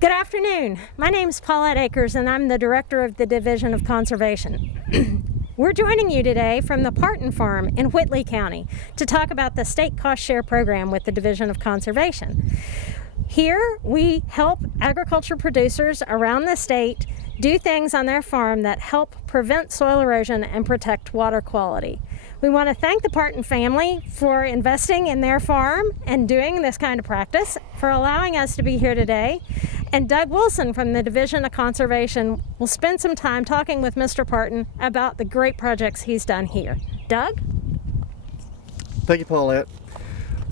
Good afternoon. My name is Paulette Akers, and I'm the Director of the Division of Conservation. We're joining you today from the Partin Farm in Whitley County to talk about the State Cost Share Program with the Division of Conservation. Here, we help agriculture producers around the state do things on their farm that help prevent soil erosion and protect water quality. We want to thank the Partin family for investing in their farm and doing this kind of practice, for allowing us to be here today. And Doug Wilson from the Division of Conservation will spend some time talking with Mr. Partin about the great projects he's done here. Doug? Thank you, Paulette.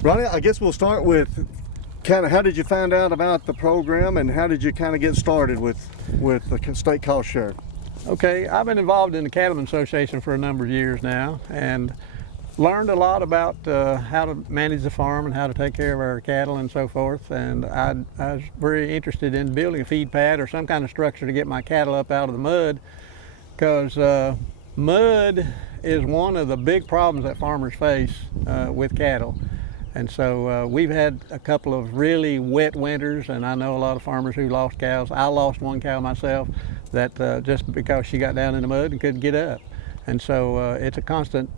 Ronnie, I guess we'll start with kind of how did you find out about the program and how did you kind of get started with the state cost share? Okay, I've been involved in the Cattlemen's Association for a number of years now and learned a lot about how to manage the farm and how to take care of our cattle and so forth. And I was very interested in building a feed pad or some kind of structure to get my cattle up out of the mud, because mud is one of the big problems that farmers face with cattle. And so we've had a couple of really wet winters, and I know a lot of farmers who lost cows. I lost one cow myself that just because she got down in the mud and couldn't get up. And so it's a constant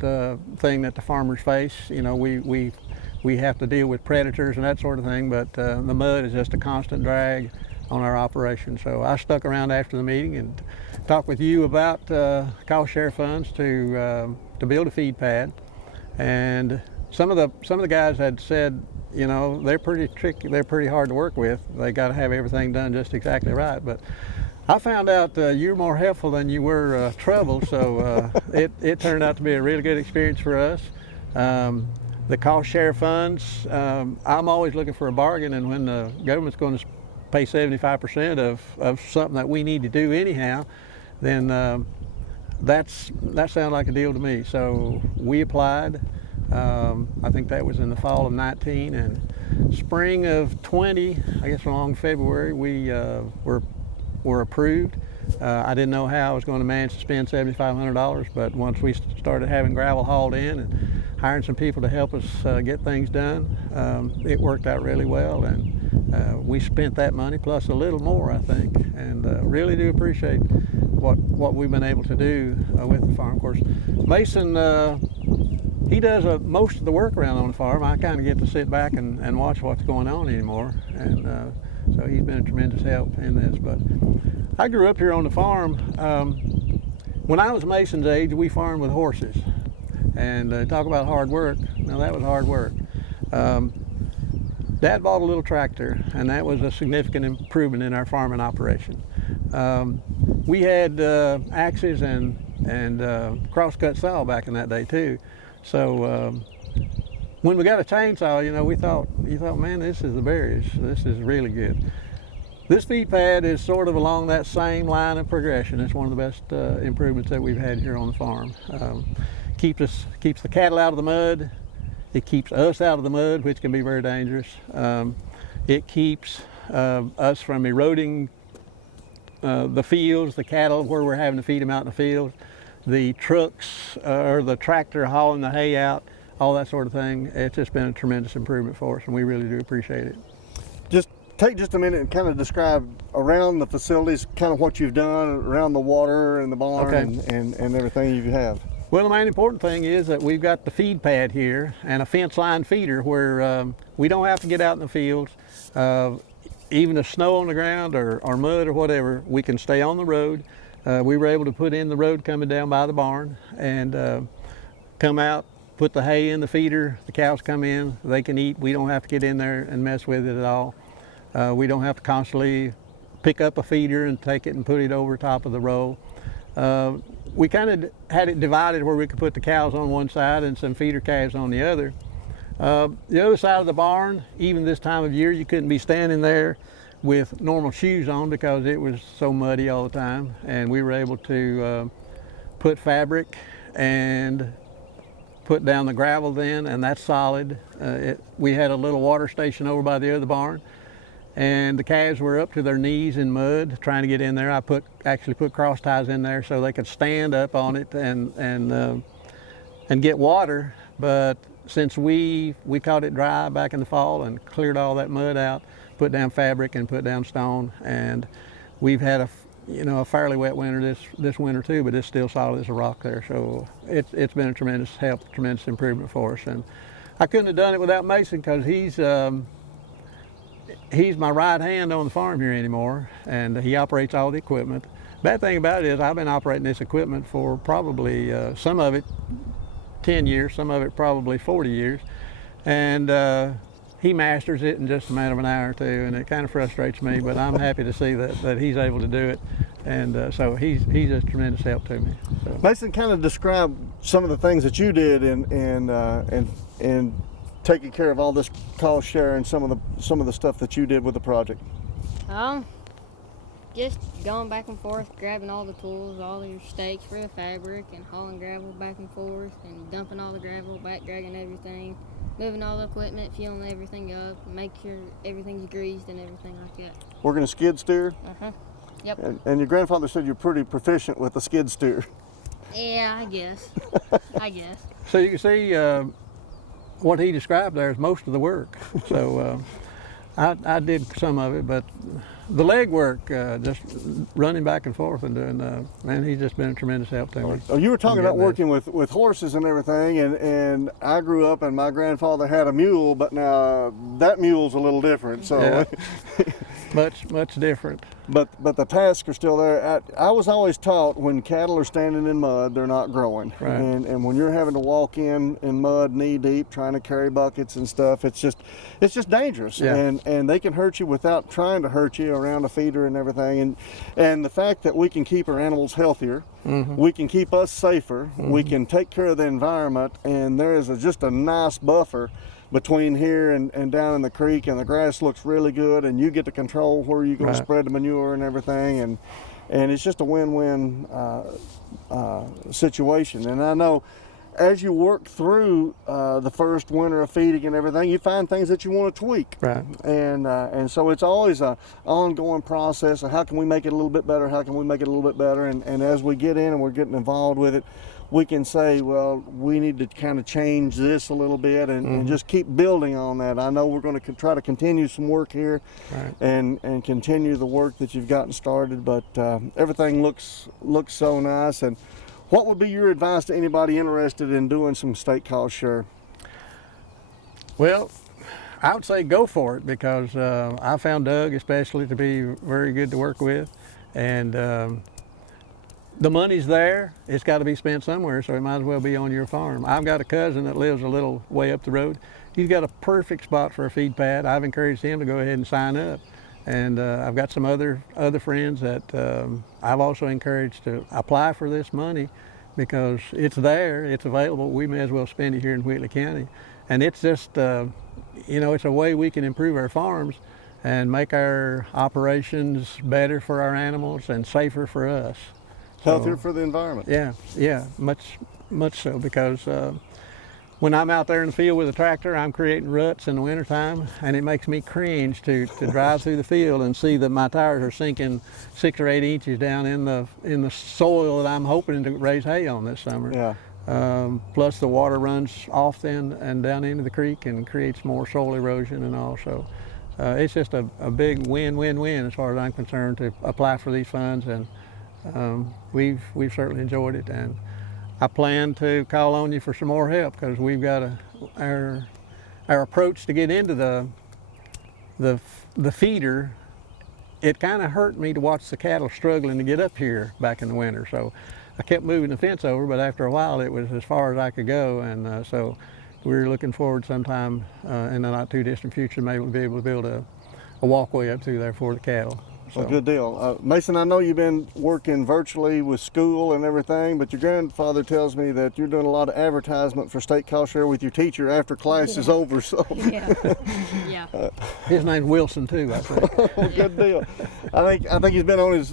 thing that the farmers face. You know, we have to deal with predators and that sort of thing, but the mud is just a constant drag on our operation. So I stuck around after the meeting and talked with you about cost share funds to build a feed pad. And some of the guys had said, you know, they're pretty tricky, they're pretty hard to work with. They got to have everything done just exactly right. But I found out you're more helpful than you were trouble, so it turned out to be a really good experience for us. The cost share funds, I'm always looking for a bargain, and when the government's going to pay 75% of something that we need to do anyhow, then that sounded like a deal to me. So we applied. I think that was in the fall of 19, and spring of 20, I guess along February, we were approved. I didn't know how I was going to manage to spend $7,500, but once we started having gravel hauled in and hiring some people to help us get things done, it worked out really well, and we spent that money plus a little more, I think, and really do appreciate what we've been able to do with the farm. Of course, Mason, he does most of the work around on the farm. I kind of get to sit back and watch what's going on anymore, and so he's been a tremendous help in this. But I grew up here on the farm. When I was Mason's age, we farmed with horses. And talk about hard work, now that was hard work. Dad bought a little tractor, and that was a significant improvement in our farming operation. We had axes and cross-cut saw back in that day too. So when we got a chainsaw, you know, you thought, man, this is the berries. This is really good. This feed pad is sort of along that same line of progression. It's one of the best improvements that we've had here on the farm. Keeps the cattle out of the mud. It keeps us out of the mud, which can be very dangerous. It keeps us from eroding the fields, the cattle, where we're having to feed them out in the fields. The trucks or the tractor hauling the hay out, all that sort of thing. It's just been a tremendous improvement for us, and we really do appreciate it. Take just a minute and kind of describe around the facilities, kind of what you've done around the water and the barn, okay, and everything you have. Well, the main important thing is that we've got the feed pad here and a fence line feeder where we don't have to get out in the fields. Even if snow on the ground or mud or whatever, we can stay on the road. We were able to put in the road coming down by the barn and come out, put the hay in the feeder, the cows come in, they can eat. We don't have to get in there and mess with it at all. We don't have to constantly pick up a feeder and take it and put it over top of the row. We kind of had it divided where we could put the cows on one side and some feeder calves on the other. The other side of the barn, even this time of year, you couldn't be standing there with normal shoes on because it was so muddy all the time, and we were able to put fabric and put down the gravel then, and that's solid. We had a little water station over by the other barn, and the calves were up to their knees in mud trying to get in there. I actually put cross ties in there so they could stand up on it and get water, but since we caught it dry back in the fall and cleared all that mud out, put down fabric and put down stone, and we've had a fairly wet winter this winter too, but it's still solid as a rock there. So it's been a tremendous help, tremendous improvement for us. And I couldn't have done it without Mason, because he's my right hand on the farm here anymore, and he operates all the equipment. Bad thing about it is I've been operating this equipment for probably some of it 10 years, some of it probably 40 years, and he masters it in just a matter of an hour or two, and it kind of frustrates me, but I'm happy to see that he's able to do it, and so he's a tremendous help to me. So. Mason, kind of describe some of the things that you did in taking care of all this cost share and some of the stuff that you did with the project. Just going back and forth, grabbing all the tools, all your stakes for the fabric, and hauling gravel back and forth, and dumping all the gravel, back dragging everything, moving all the equipment, fueling everything up, make sure everything's greased and everything like that. Working a skid steer? Yep. And your grandfather said you're pretty proficient with the skid steer. Yeah, I guess. I guess. So you can see what he described there is most of the work. So I did some of it, but the leg work, just running back and forth and doing, man, he's just been a tremendous help to me. Oh, you were talking about working with horses and everything, and I grew up and my grandfather had a mule, but now that mule's a little different. So yeah. much different. But the tasks are still there. I was always taught when cattle are standing in mud, they're not growing. Right. And when you're having to walk in mud knee deep, trying to carry buckets and stuff, it's just dangerous. Yeah. And they can hurt you without trying to hurt you around a feeder and everything. And the fact that we can keep our animals healthier, we can keep us safer, we can take care of the environment, and there is just a nice buffer between here and down in the creek, and the grass looks really good, and you get to control where you're going to spread the manure and everything, and it's just a win-win situation. And I know as you work through the first winter of feeding and everything, you find things that you want to tweak. Right. And so it's always an ongoing process of how can we make it a little bit better, how can we make it a little bit better, and as we get in and we're getting involved with it, we can say, well, we need to kind of change this a little bit and just keep building on that. I know we're going to try to continue some work here, right, and continue the work that you've gotten started, but everything looks so nice. And what would be your advice to anybody interested in doing some state cost share? Well, I would say go for it, because I found Doug especially to be very good to work with, and the money's there. It's got to be spent somewhere, so it might as well be on your farm. I've got a cousin that lives a little way up the road. He's got a perfect spot for a feed pad. I've encouraged him to go ahead and sign up. And I've got some other friends that I've also encouraged to apply for this money, because it's there, it's available. We may as well spend it here in Whitley County. And it's just, it's a way we can improve our farms and make our operations better for our animals and safer for us. Healthier for the environment. Yeah, much so, because when I'm out there in the field with a tractor, I'm creating ruts in the wintertime, and it makes me cringe to drive through the field and see that my tires are sinking 6 or 8 inches down in the soil that I'm hoping to raise hay on this summer. Yeah. Plus the water runs off then and down into the creek and creates more soil erosion and all. So it's just a big win-win-win as far as I'm concerned to apply for these funds, and we've certainly enjoyed it, and I plan to call on you for some more help, because we've got our approach to get into the feeder. It kind of hurt me to watch the cattle struggling to get up here back in the winter, so I kept moving the fence over, but after a while it was as far as I could go, and so we're looking forward sometime in the not too distant future maybe we'll be able to build a walkway up through there for the cattle. So. Well, good deal. Mason, I know you've been working virtually with school and everything, but your grandfather tells me that you're doing a lot of advertisement for state cost share with your teacher after class is over. So Yeah. His name's Wilson too, I think. Good deal. I think he's been on his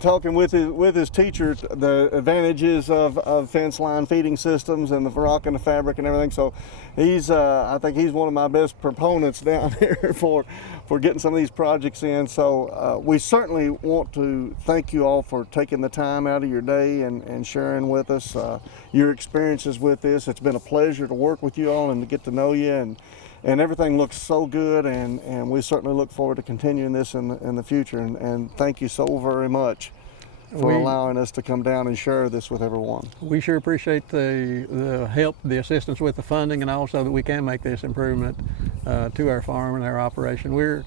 talking with his teacher the advantages of fence line feeding systems and the rock and the fabric and everything. So I think he's one of my best proponents down here for getting some of these projects in. So we certainly want to thank you all for taking the time out of your day and sharing with us your experiences with this. It's been a pleasure to work with you all and to get to know you, and everything looks so good, and we certainly look forward to continuing this in the future. And thank you so very much for allowing us to come down and share this with everyone. We sure appreciate the help, the assistance with the funding, and also that we can make this improvement to our farm and our operation. We're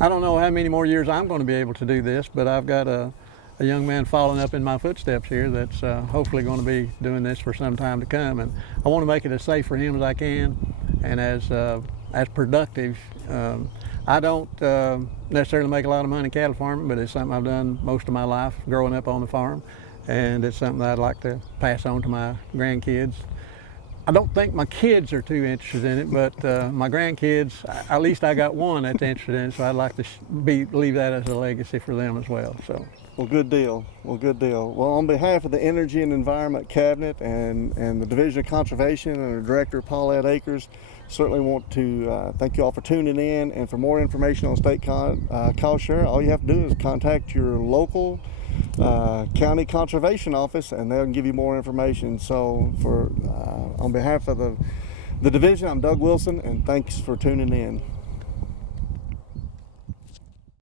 I don't know how many more years I'm going to be able to do this, but I've got a young man following up in my footsteps here that's hopefully going to be doing this for some time to come, and I want to make it as safe for him as I can and as productive. I don't necessarily make a lot of money cattle farming, but it's something I've done most of my life growing up on the farm, and it's something that I'd like to pass on to my grandkids. I don't think my kids are too interested in it, but my grandkids, at least I got one that's interested in it, so I'd like to leave that as a legacy for them as well. So. Well, good deal. Well, good deal. Well, on behalf of the Energy and Environment Cabinet and the Division of Conservation and our Director, Paulette Akers, certainly want to thank you all for tuning in. And for more information on state cost share, all you have to do is contact your local county conservation office, and they'll give you more information. So, on behalf of the division, I'm Doug Wilson, and thanks for tuning in.